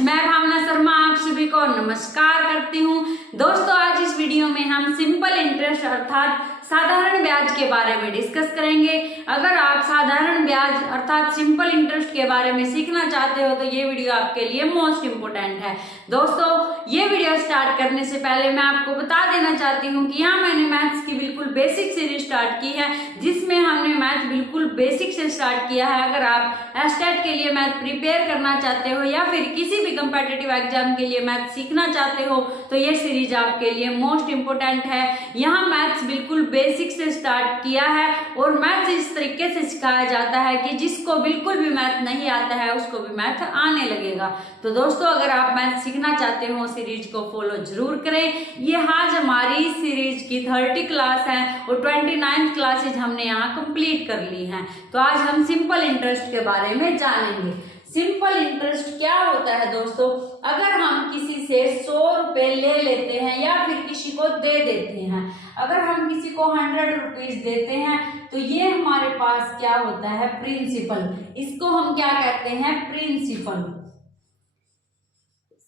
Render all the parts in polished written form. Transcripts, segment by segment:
मैं भावना शर्मा आप सभी को नमस्कार करती हूँ। दोस्तों, आज इस वीडियो में हम सिंपल इंटरेस्ट अर्थात साधारण ब्याज के बारे में डिस्कस करेंगे। अगर आप साधारण ब्याज अर्थात सिंपल इंटरेस्ट के बारे में सीखना चाहते हो तो ये वीडियो आपके लिए मोस्ट इम्पोर्टेंट है। दोस्तों, ये वीडियो स्टार्ट करने से पहले मैं आपको बता देना चाहती हूँ कि यहाँ मैंने मैथ्स की बिल्कुल बेसिक सीरीज स्टार्ट की है, जिसमें हमने मैथ बिल्कुल बेसिक से स्टार्ट किया है। अगर आप एस्टेट के लिए मैथ प्रिपेयर करना चाहते हो या फिर किसी भी कंपेटिटिव एग्जाम के लिए मैथ सीखना चाहते हो तो ये सीरीज आपके लिए मोस्ट इम्पोर्टेंट है। यहाँ मैथ्स बिल्कुल बेसिक से स्टार्ट किया है और मैथ्स इस तरीके से सिखाया जाता है कि जिसको बिल्कुल भी मैथ नहीं आता है उसको भी मैथ आने लगेगा। तो दोस्तों, अगर आप मैथ सीखना चाहते हो सीरीज को फॉलो जरूर करें। ये आज हमारी सीरीज की 30 क्लास है और 29th क्लासेज हमने यहाँ कंप्लीट कर ली हैं। तो आज हम सिंपल इंटरेस्ट के बारे में जानेंगे। सिंपल इंटरेस्ट क्या होता है दोस्तों? अगर हम किसी से 100 रुपए ले लेते हैं या फिर किसी को दे देते हैं, अगर हम किसी को 100 रुपीज देते हैं तो ये हमारे पास क्या होता है? प्रिंसिपल। इसको हम क्या कहते हैं? प्रिंसिपल।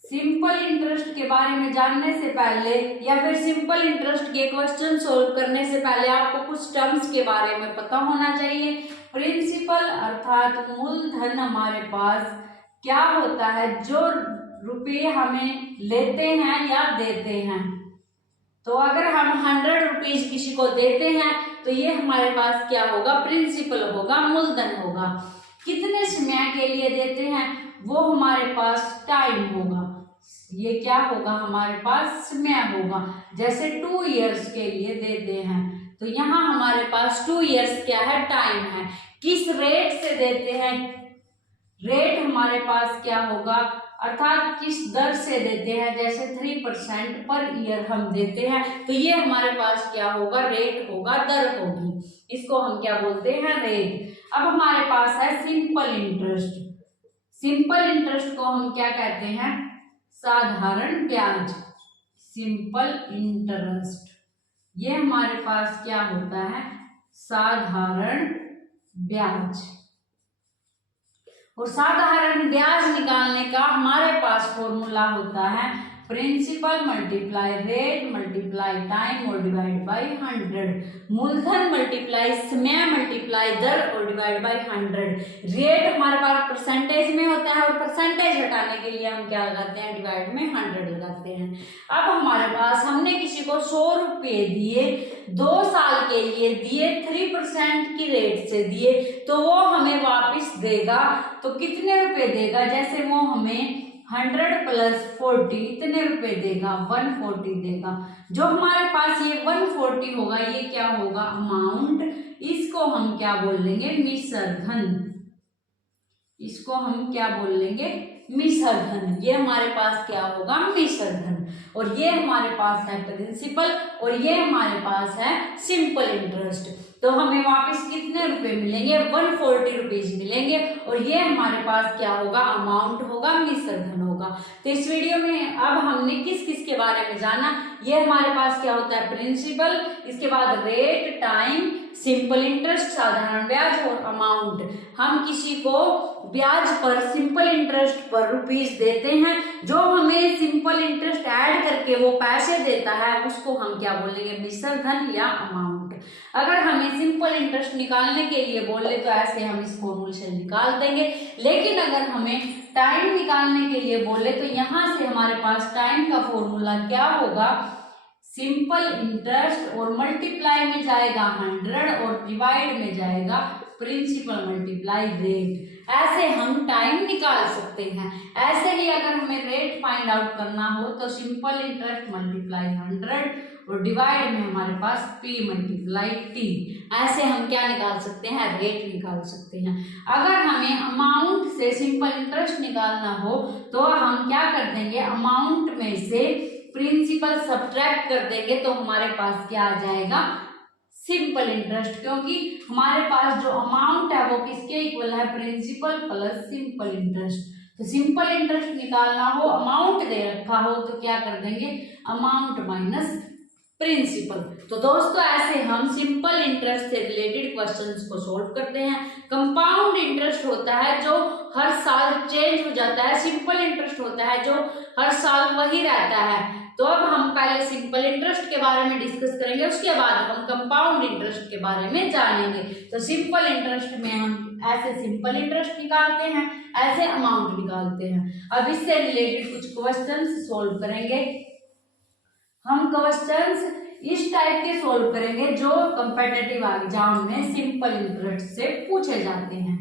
सिंपल इंटरेस्ट के बारे में जानने से पहले या फिर सिंपल इंटरेस्ट के क्वेश्चन सोल्व करने से पहले आपको कुछ टर्म्स के बारे में पता होना चाहिए। प्रिंसिपल अर्थात मूलधन हमारे पास क्या होता है? जो रुपये हमें लेते हैं या देते हैं। तो अगर हम 100 रुपीज किसी को देते हैं तो ये हमारे पास क्या होगा? प्रिंसिपल होगा, मूलधन होगा। कितने समय के लिए देते हैं? वो हमारे पास टाइम होगा। ये क्या होगा? हमारे पास समय होगा। जैसे 2 इयर्स के लिए देते हैं तो यहाँ हमारे पास 2 इयर्स क्या है? टाइम है। किस रेट से देते हैं? रेट हमारे पास क्या होगा? अर्थात किस दर से देते हैं? जैसे 3% पर ईयर हम देते हैं तो ये हमारे पास क्या होगा? रेट होगा, दर होगी। इसको हम क्या बोलते हैं? रेट। अब हमारे पास है सिंपल इंटरेस्ट। सिंपल इंटरेस्ट को हम क्या कहते हैं? साधारण ब्याज। सिंपल इंटरेस्ट ये हमारे पास क्या होता है? साधारण ब्याज। और साधारण ब्याज निकालने का हमारे पास फॉर्मूला होता है principal multiply rate multiply time और डिवाइड बाय 100। मूलधन मल्टीप्लाई समय मल्टीप्लाई दर और डिवाइड बाय 100। रेट हमारे पास परसेंटेज में होता है और परसेंटेज हटाने के लिए हम क्या लगाते हैं? डिवाइड में 100 लगाते हैं। अब हमारे पास हमने किसी को 100 रुपये दिए, 2 साल के लिए दिए, 3% की रेट से दिए तो वो हमें वापस देगा। तो कितने रुपए देगा? जैसे वो हमें 100 + 40 इतने रुपए देगा, 140 देगा। जो हमारे पास ये 140 होगा ये क्या होगा? अमाउंट। इसको हम क्या बोल लेंगे? मिश्र धन। इसको हम क्या बोल लेंगे? मिश्र धन। ये हमारे पास क्या होगा? मिश्र धन। और ये हमारे पास है प्रिंसिपल और ये हमारे पास है सिंपल इंटरेस्ट। तो हमें वापस कितने रुपए मिलेंगे? 140 रुपीज मिलेंगे और ये हमारे पास क्या होगा? अमाउंट होगा, मिश्र धन होगा। तो इस वीडियो में अब हमने किस किस के बारे में जाना। ये हमारे पास क्या होता है? प्रिंसिपल, इसके बाद रेट, टाइम, सिंपल इंटरेस्ट साधारण ब्याज और अमाउंट। हम किसी को ब्याज पर सिंपल इंटरेस्ट पर रुपीज देते हैं, जो हमें सिंपल इंटरेस्ट ऐड करके वो पैसे देता है उसको हम क्या बोलेंगे? मिश्र धन या अमाउंट। अगर हमें सिंपल इंटरेस्ट निकालने के लिए बोले तो ऐसे हम इस फॉर्मूले से निकाल देंगे, लेकिन अगर हमें टाइम निकालने के लिए बोले तो यहाँ से हमारे पास टाइम का फॉर्मूला क्या होगा? सिंपल इंटरेस्ट और मल्टीप्लाई में जाएगा 100 और डिवाइड में जाएगा प्रिंसिपल मल्टीप्लाई रेट। ऐसे हम टाइम निकाल सकते हैं। ऐसे ही अगर हमें रेट फाइंड आउट करना हो तो सिंपल इंटरेस्ट मल्टीप्लाई 100 और डिवाइड में हमारे पास P मल्टीप्लाई T। ऐसे हम क्या निकाल सकते हैं? रेट निकाल सकते हैं। अगर हमें अमाउंट से सिंपल इंटरेस्ट निकालना हो तो हम क्या कर देंगे? अमाउंट में से प्रिंसिपल सब्ट्रैक्ट कर देंगे तो हमारे पास क्या आ जाएगा? Simple interest. क्योंकि हमारे पास जो अमाउंट है वो किसके इक्वल है? Principal plus simple interest. तो सिंपल इंटरेस्ट निकालना हो, अमाउंट दे रखा हो तो क्या कर देंगे? Amount minus principal. तो दोस्तों, ऐसे हम सिंपल इंटरेस्ट से रिलेटेड क्वेश्चंस को सोल्व करते हैं। कंपाउंड इंटरेस्ट होता है जो हर साल चेंज हो जाता है, सिंपल इंटरेस्ट होता है जो हर साल वही रहता है। तो अब हम पहले सिंपल इंटरेस्ट के बारे में डिस्कस करेंगे, उसके बाद हम कंपाउंड इंटरेस्ट के बारे में जानेंगे। तो सिंपल इंटरेस्ट में हम ऐसे सिंपल इंटरेस्ट निकालते हैं, ऐसे अमाउंट निकालते हैं। अब इससे रिलेटेड कुछ क्वेश्चंस सॉल्व करेंगे। हम क्वेश्चंस इस टाइप के सॉल्व करेंगे जो कॉम्पिटिटिव एग्जाम में सिंपल इंटरेस्ट से पूछे जाते हैं।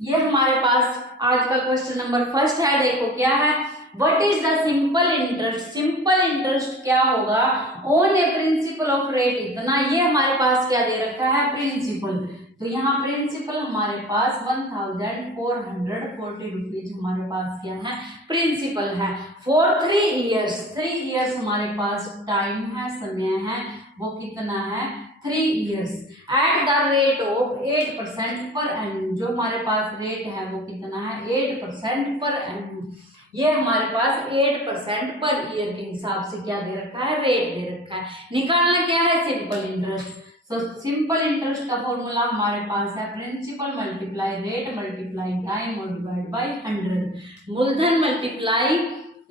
ये हमारे पास आज का क्वेश्चन नंबर फर्स्ट है। देखो क्या है, what is the simple interest. Simple interest क्या होगा, on A principle of rate इतना। ये हमारे पास क्या दे रखा है, प्रिंसिपल। तो यहाँ प्रिंसिपल हमारे पास 1440 रुपीज हमारे पास क्या है, प्रिंसिपल है। फॉर 3 ईयर्स, 3 ईयर्स हमारे पास टाइम है, समय है, वो कितना है, 3 years. At the rate of 8% per annum. जो हमारे पास रेट है वो कितना है, 8% पर एनम। ये हमारे पास 8% पर ईयर के हिसाब से क्या दे रखा है, रेट दे रखा है। निकालना क्या है, सिंपल इंटरेस्ट। तो सिंपल इंटरेस्ट का फॉर्मूला हमारे पास है principal multiply rate multiply time और डिवाइड बाय 100। मूलधन मल्टीप्लाई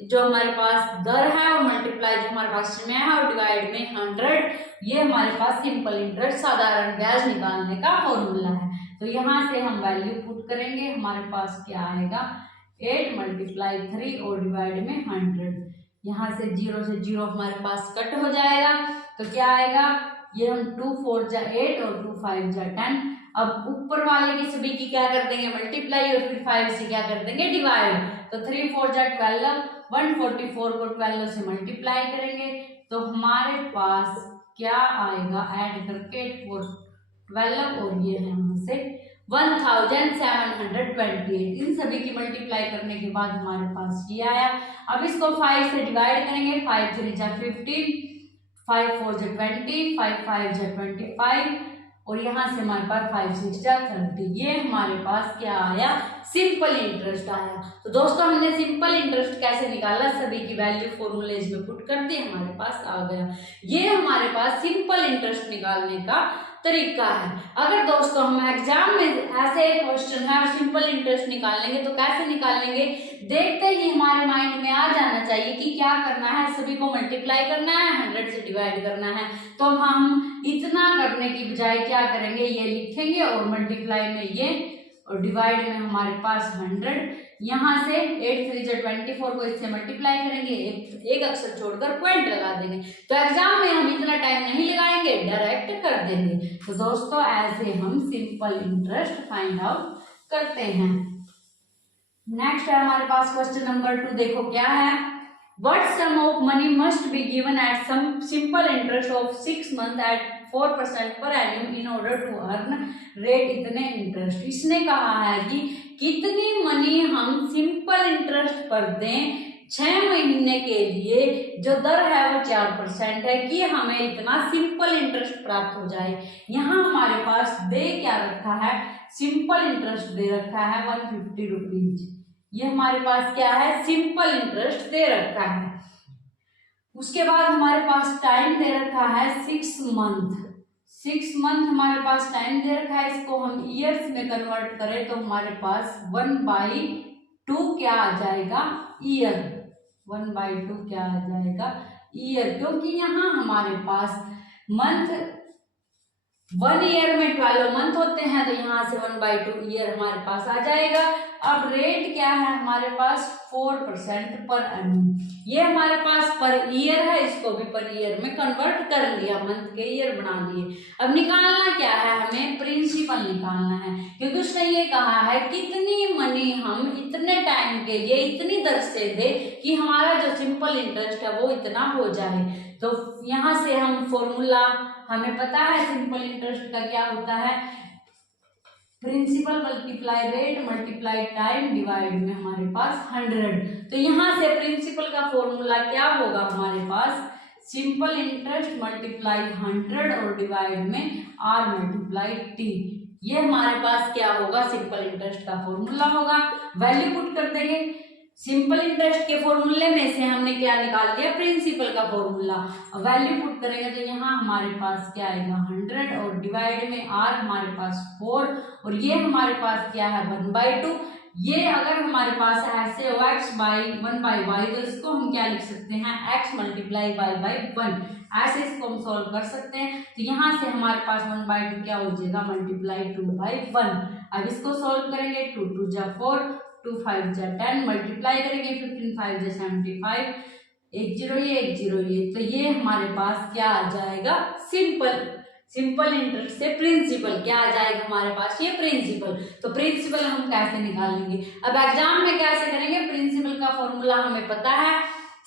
जो हमारे पास दर है और मल्टीप्लाई जो हमारे पास समय है और डिवाइड में 100। ये हमारे पास सिंपल इंटरेस्ट साधारण ब्याज निकालने का फॉर्मूला है। तो यहाँ से हम वैल्यू पुट करेंगे, हमारे पास क्या आएगा, 8 मल्टीप्लाई 3 और डिवाइड में 100। यहाँ से 0 से 0 हमारे पास कट हो जाएगा। तो क्या आएगा, ये हम 2 4 जा 8 और 2 5 जा 10। अब ऊपर वाले की सभी की क्या कर देंगे, मल्टीप्लाई, और फिर 5 से क्या कर देंगे, डिवाइड। तो 3 4 जा 12, 144 को 12 से मल्टीप्लाई करेंगे तो हमारे पास क्या आएगा, ऐड करके 4 12 और ये है यहाँ से 1728। इन सभी की मल्टीप्लाई करने के बाद हमारे पास ये आया। अब इसको 5 से डिवाइड करेंगे, 5 3 जा 15, 5 4 जा 20, 5 5 जा 25 और यहाँ से हमारे पास 5 6 जा 30। ये हमारे पास क्या आया, सिंपल इंटरेस्ट आया। तो दोस्तों हमने सिंपल इंटरेस्ट कैसे निकाला, सभी की वैल्यू फॉर्मूलेज में पुट कर दी, हमारे पास आ गया। ये हमारे पास सिंपल इंटरेस्ट निकालने का तरीका है। अगर दोस्तों हम एग्जाम में ऐसे एक क्वेश्चन है और सिंपल इंटरेस्ट निकालेंगे तो कैसे निकालेंगे, देखते ही हमारे माइंड में आ जाना चाहिए कि क्या करना है, सभी को मल्टीप्लाई करना है, 100 से डिवाइड करना है। तो हम इतना करने की बजाय क्या करेंगे, ये लिखेंगे और मल्टीप्लाई में ये और डिवाइड में हमारे पास 100। यहाँ से 8 3 जा 24 को इससे मल्टीप्लाई करेंगे, एक अक्षर छोड़कर पॉइंट लगा देंगे। तो एग्जाम में हम इतना टाइम नहीं लगाएंगे, डायरेक्ट कर देंगे। तो दोस्तों ऐसे हम सिंपल इंटरेस्ट फाइंड आउट करते हैं। नेक्स्ट है हमारे पास क्वेश्चन नंबर 2। देखो क्या है, what sum of money must be given at some simple interest of 6 month at 4% per annum in order to earn rate इतने इंटरेस्ट। इसने कहा है कि कितनी मनी हम सिंपल इंटरेस्ट पर दें 6 महीने के लिए, जो दर है वो 4% है, कि हमें इतना सिंपल इंटरेस्ट प्राप्त हो जाए। यहाँ हमारे पास दे क्या रखा है, सिंपल इंटरेस्ट दे रखा है 150 रुपीज। ये हमारे पास क्या है, सिंपल इंटरेस्ट दे रखा है। उसके बाद हमारे पास टाइम दे रखा है 6 मंथ। 6 मंथ हमारे पास टाइम दे रखा है। इसको हम ईयर्स में कन्वर्ट करें तो हमारे पास 1/2 क्या आ जाएगा, ईयर। 1/2 क्या आ जाएगा, ईयर। क्योंकि यहाँ हमारे पास मंथ 1 ईयर में 12 मंथ होते हैं, तो यहाँ से 1/2 ईयर हमारे पास आ जाएगा। अब रेट क्या है हमारे पास, 4% पर एनम। ये हमारे पास पर ईयर है, इसको भी पर ईयर में कन्वर्ट कर लिया, मंथ के ईयर बना दिए। अब निकालना क्या है, हमें प्रिंसिपल निकालना है, क्योंकि उसने ये कहा है कितनी मनी हम इतने टाइम के लिए इतनी दर से दे कि हमारा जो सिंपल इंटरेस्ट है वो इतना हो जाए। तो यहाँ से हम फॉर्मूला, हमें पता है सिंपल इंटरेस्ट का क्या होता है, principal multiply rate multiply time divide में हमारे पास 100। तो यहाँ से प्रिंसिपल का फॉर्मूला क्या होगा हमारे पास, सिंपल इंटरेस्ट मल्टीप्लाई 100 और डिवाइड में R मल्टीप्लाई T। ये हमारे पास क्या होगा, सिंपल इंटरेस्ट का फॉर्मूला होगा। वैल्यू पुट कर देंगे, सिंपल इंटरेस्ट के फॉर्मूले में से हमने क्या निकाल दिया, प्रिंसिपल का फॉर्मूला। अब वैल्यू पुट करेंगे तो यहाँ हमारे पास क्या आएगा 100 और डिवाइड में r हमारे पास 4 और ये हमारे पास क्या है 1/2। ये अगर हमारे पास ऐसे हो x बाई 1/y तो इसको हम क्या लिख सकते हैं x मल्टीप्लाई y बाई 1, ऐसे इसको हम सॉल्व कर सकते हैं। तो यहाँ से हमारे पास 1/2 क्या हो जाएगा मल्टीप्लाई 2/1। अब इसको सॉल्व करेंगे 2 2 जा 4 2 5 जा 10 मल्टीप्लाई करेंगे 15 5 जा 75 1 0 ये 1 0 ये, तो ये हमारे पास क्या आ जाएगा सिंपल इंटरेस्ट से प्रिंसिपल क्या आ जाएगा हमारे पास ये प्रिंसिपल। तो प्रिंसिपल हम कैसे निकालेंगे, अब एग्जाम में कैसे करेंगे, प्रिंसिपल का फॉर्मूला हमें पता है,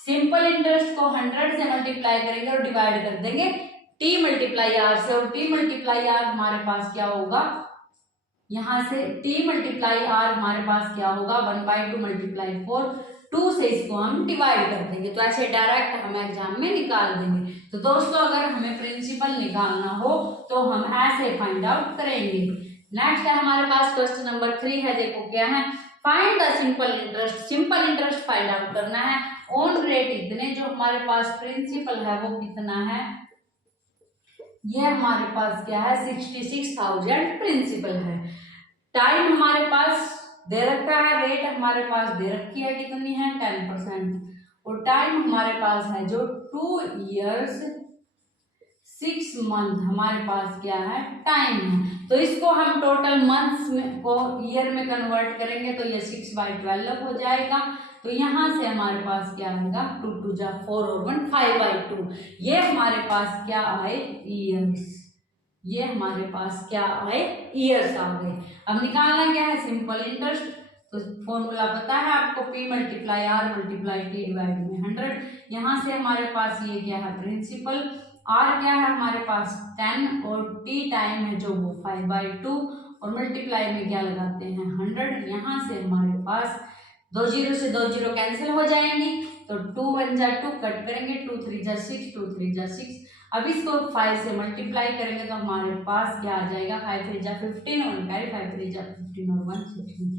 सिंपल इंटरेस्ट को 100 से मल्टीप्लाई करेंगे और डिवाइड कर देंगे t मल्टीप्लाई r से, और t मल्टीप्लाई r हमारे पास क्या होगा, यहाँ से t मल्टीप्लाई r हमारे पास क्या होगा 1/2 मल्टीप्लाई 4, 2 से इसको हम डिवाइड कर देंगे, तो ऐसे डायरेक्ट हम एग्जाम में निकाल देंगे। तो दोस्तों अगर हमें प्रिंसिपल निकालना हो तो हम ऐसे फाइंड आउट करेंगे। नेक्स्ट है हमारे पास क्वेश्चन नंबर 3 है, देखो क्या है, find the simple interest find out करना है ऑन रेट इतने, जो हमारे पास प्रिंसिपल है वो कितना है, ये हमारे पास क्या है 66,000 प्रिंसिपल है। टाइम हमारे पास दे रखा है, रेट हमारे पास दे रखी है कितनी है 10%, और टाइम हमारे पास है जो 2 years 6 month हमारे पास क्या है टाइम है। तो इसको हम टोटल मंथ्स में को ईयर में कन्वर्ट करेंगे तो ये 6/12 हो जाएगा। तो यहाँ से हमारे पास क्या आएगा 2 2 जा 4 और 1 5/2, ये हमारे पास क्या आए ईयर्स, ये हमारे पास क्या आए ईयर्स आ गए। अब निकालना क्या है सिंपल इंटरेस्ट, तो फॉर्मूला पता है आपको p multiply r multiply t divide में 100। यहाँ से हमारे पास ये क्या है प्रिंसिपल, r क्या है हमारे पास 10 और t टाइम है जो वो 5/2 और मल्टीप्लाई में क्या लगाते हैं 100। यहाँ से हमारे पास 2 0 से 2 0 कैंसिल हो जाएंगी, तो 2 1 जा 2 कट करेंगे, 2 3 जा 6 2 3 जा 6। अब इसको 5 से मल्टीप्लाई करेंगे तो हमारे पास क्या आ जाएगा 5 3 जा 15 और 5 3 जा 15 और 1 16,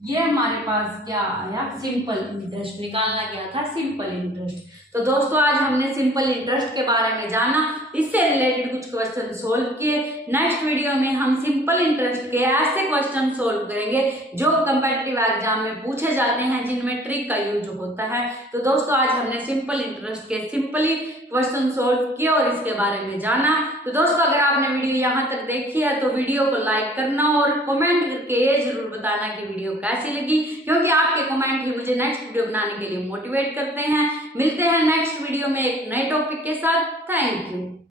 ये हमारे पास क्या आया सिंपल इंटरेस्ट। निकालना क्या था सिंपल इंटरेस्ट। तो दोस्तों आज हमने सिंपल इंटरेस्ट के बारे में जाना, इससे रिलेटेड कुछ क्वेश्चन सोल्व किए। नेक्स्ट वीडियो में हम सिंपल इंटरेस्ट के ऐसे क्वेश्चन सोल्व करेंगे जो कंपेटिटिव एग्जाम में पूछे जाते हैं, जिनमें ट्रिक का यूज होता है। तो दोस्तों आज हमने सिंपल इंटरेस्ट के सिंपली क्वेश्चन सोल्व किए और इसके बारे में जाना। तो दोस्तों अगर आपने वीडियो यहाँ तक देखी है तो वीडियो को लाइक करना और कमेंट करके ये जरूर बताना कि वीडियो कैसी लगी, क्योंकि आपके कमेंट ही मुझे नेक्स्ट वीडियो बनाने के लिए मोटिवेट करते हैं। मिलते हैं नेक्स्ट वीडियो में एक नए टॉपिक के साथ। Thank you.